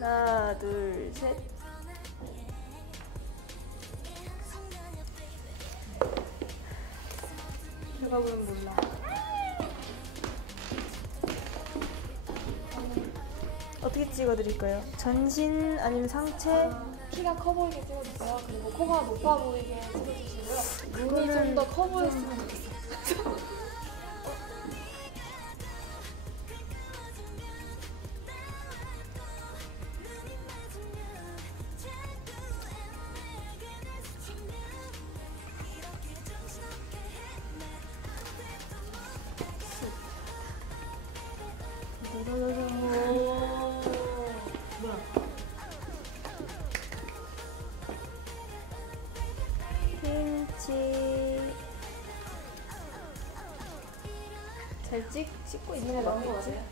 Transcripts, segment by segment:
하나 둘셋 제가 보면 몰라 어떻게 찍어드릴까요? 전신 아니면 상체? 어, 키가 커 보이게 찍어주세요 그리고 코가 높아 보이게 찍어주시고요 눈이 좀 더 커 보였으면 좋겠 뭐야? 김치 잘 찍, 찍고 있는 거 나온 거 같아요.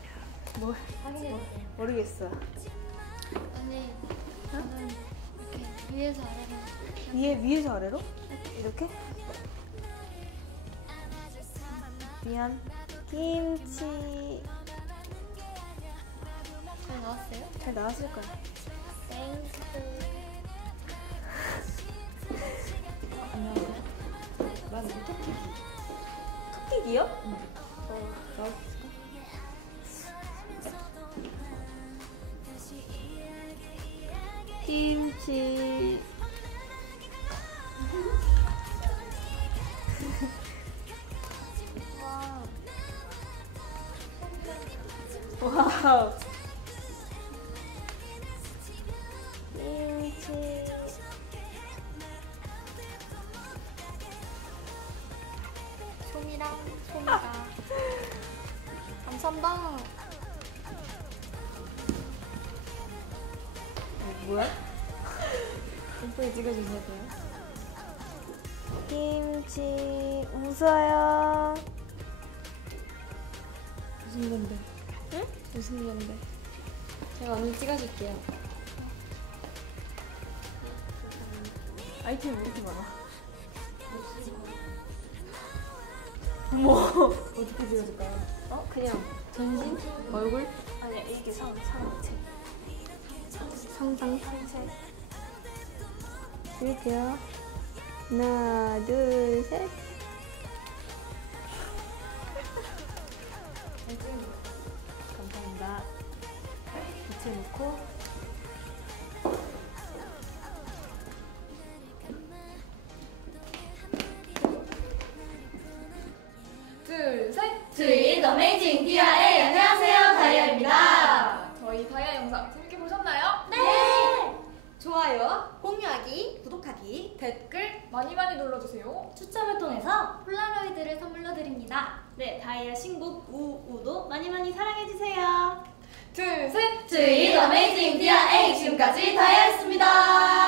뭐? 확인해 주세요. 모르겠어. 아니, 저는 어? 위에서 아래로. 위에, 위에서 아래로? 이렇게? 미안. 김치. 해나줄거야안녕하세요나는토끼기토끼기요응어나올수있을까김치와우 감사합니다. 소미 감사합니다. 어, 뭐야? 예쁘게 찍어주셔야 돼요. 김치, 웃어요. 무슨 건데? 응? 무슨 건데? 제가 언니 찍어줄게요. 아이템 왜 이렇게 많아? 뭐 어떻게 지어줄까요? 어? 그냥 전신? 음. 얼굴? 아니 네. 이게 성, 상체 성상? 상체 드릴게요 하나 둘셋 감사합니다 붙여놓고 네? 어메이징 디아의 안녕하세요 다이아입니다. 저희 다이아 영상 재밌게 보셨나요? 네. 네. 좋아요, 공유하기, 구독하기, 댓글 많이 많이 눌러주세요. 추첨을 통해서 폴라로이드를 네. 선물로 드립니다. 네, 다이아 신곡 우우도 많이 많이 사랑해 주세요. 둘 셋, 주인 어메이징 디아 A 지금까지 다이아였습니다.